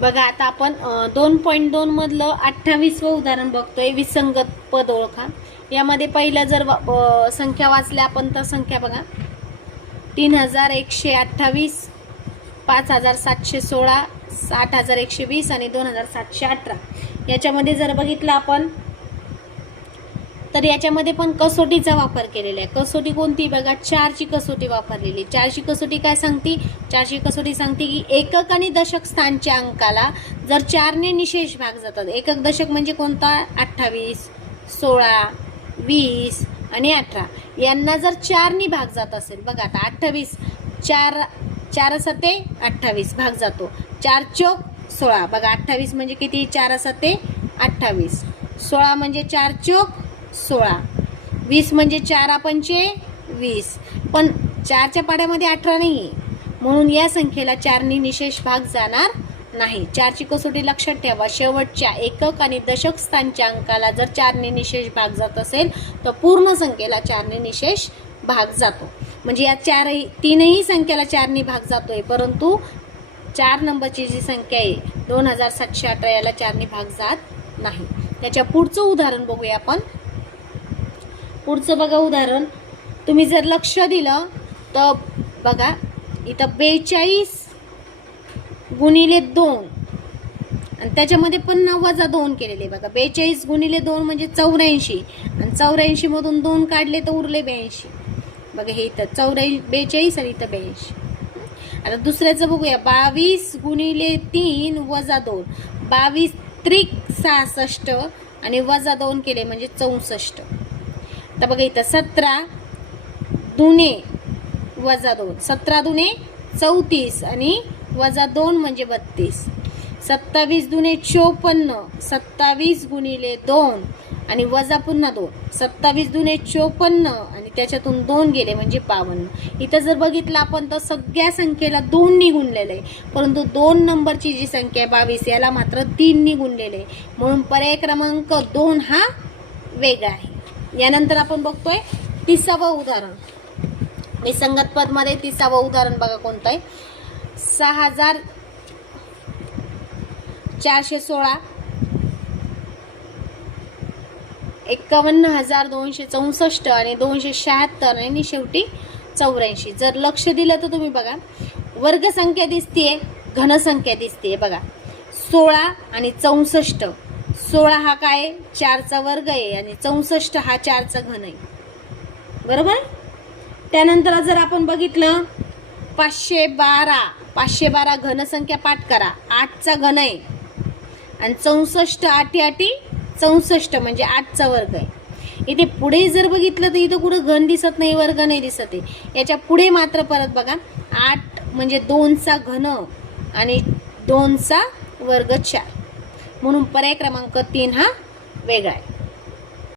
बघा आता आपण 2.2 मधलं 28वं उदाहरण बघतोय. विसंगत पद ओळखा. यामध्ये पहिलं जर संख्या वाचल्या आपण तर संख्या बघा 3128, 5716, 6120 आणि 2718. याच्यामध्ये जर बघितलं आपण तर याच्यामध्ये पण कसोटीचा वापर केलेला आहे. कसोटी कोणती बघा, 4ची कसोटी वापरलेली. 4ची कसोटी काय सांगते? 4ची कसोटी सांगते की एकक आणि दशक स्थानच्या अंकाला जर 4ने निशेष भाग जातात. एकक दशक म्हणजे कोणता? 28, 16, 20 आणि 18 यांना जर 4ने भाग जात असेल. बघा आता 28 4 सते 28 भाग जातो. 4 चौक 16. बघा 28 म्हणजे किती? 4 सते 28. 16 म्हणजे 4 चौक 16. 20 म्हणजे 4 पंचे 20. पण 4च्या पाड्यामध्ये 18 नाहीये, म्हणून या संख्येला 4ने निशेष भाग जाणार नाही. 4ची कसोटी लक्षात ठेवा. शेवटच्या एकक आणि दशक स्थानच्या अंकाला जर 4ने निशेष भाग जात असेल तर पूर्ण संख्येला 4ने निशेष भाग जातो. म्हणजे या तीनही संख्येला 4ने भाग जातोय, परंतु 4 नंबरची जी संख्या आहे 2718 याला 4ने भाग जात नाही. त्याच्या पुढचं उदाहरण बघूया आपण. पुढचं बघा उदाहरण, तुम्ही जर लक्ष दिलं तर बघा इथं 42 गुणिले 2 आणि त्याच्यामध्ये पण 9-2 केलेले. बघा 42 गुणिले 2 म्हणजे 84 आणि 84 मधून 2 काढले तर उरले 82. बघा हे इथं 42 आणि इथं 82. आता दुसऱ्याचं बघूया. 22 गुणिले 3 वजा 2. 22 त्रिक 66 आणि वजा 2 केले म्हणजे 64. तर बघा इथं 17 दुने वजा 2. 17 दुने 34 आणि वजा 2 म्हणजे 32. 27 दुने 54. 27 गुणिले 2 आणि वजा पुन्हा 2. 27 दुने 54 आणि त्याच्यातून 2 गेले म्हणजे 52. इथं जर बघितलं आपण तर सगळ्या संख्येला 2 गुणलेलं आहे, परंतु 2 नंबरची जी संख्या आहे 22 याला मात्र 3 गुणलेलं आहे, म्हणून पर्याय क्रमांक 2 हा वेगळा आहे. यानंतर आपण बघतोय 30वं उदाहरण. विसंगत पद मध्ये 30वं उदाहरण बघा कोणतं आहे. 6416, 51264 आणि 276 आणि शेवटी 84. जर लक्ष दिलं तर तुम्ही बघा वर्ग संख्या दिसतीये, घन संख्या दिसतीये. बघा 16 आणि 64. 16 हा काय? 4चा वर्ग आहे आणि 64 हा 4चा घन आहे, बरोबर. त्यानंतर जर आपण बघितलं 512 घन संख्या पाठ करा. 8चा घन आहे आणि 64 8 64 म्हणजे 8चा वर्ग आहे. इथे पुढे जर बघितलं तर इथं कुठं घन दिसत नाही, वर्ग नाही दिसत आहे. याच्या पुढे मात्र परत बघा 8 म्हणजे 2चा घन आणि 2चा वर्ग 4, म्हणून पर्याय क्रमांक 3 हा वेगळा आहे.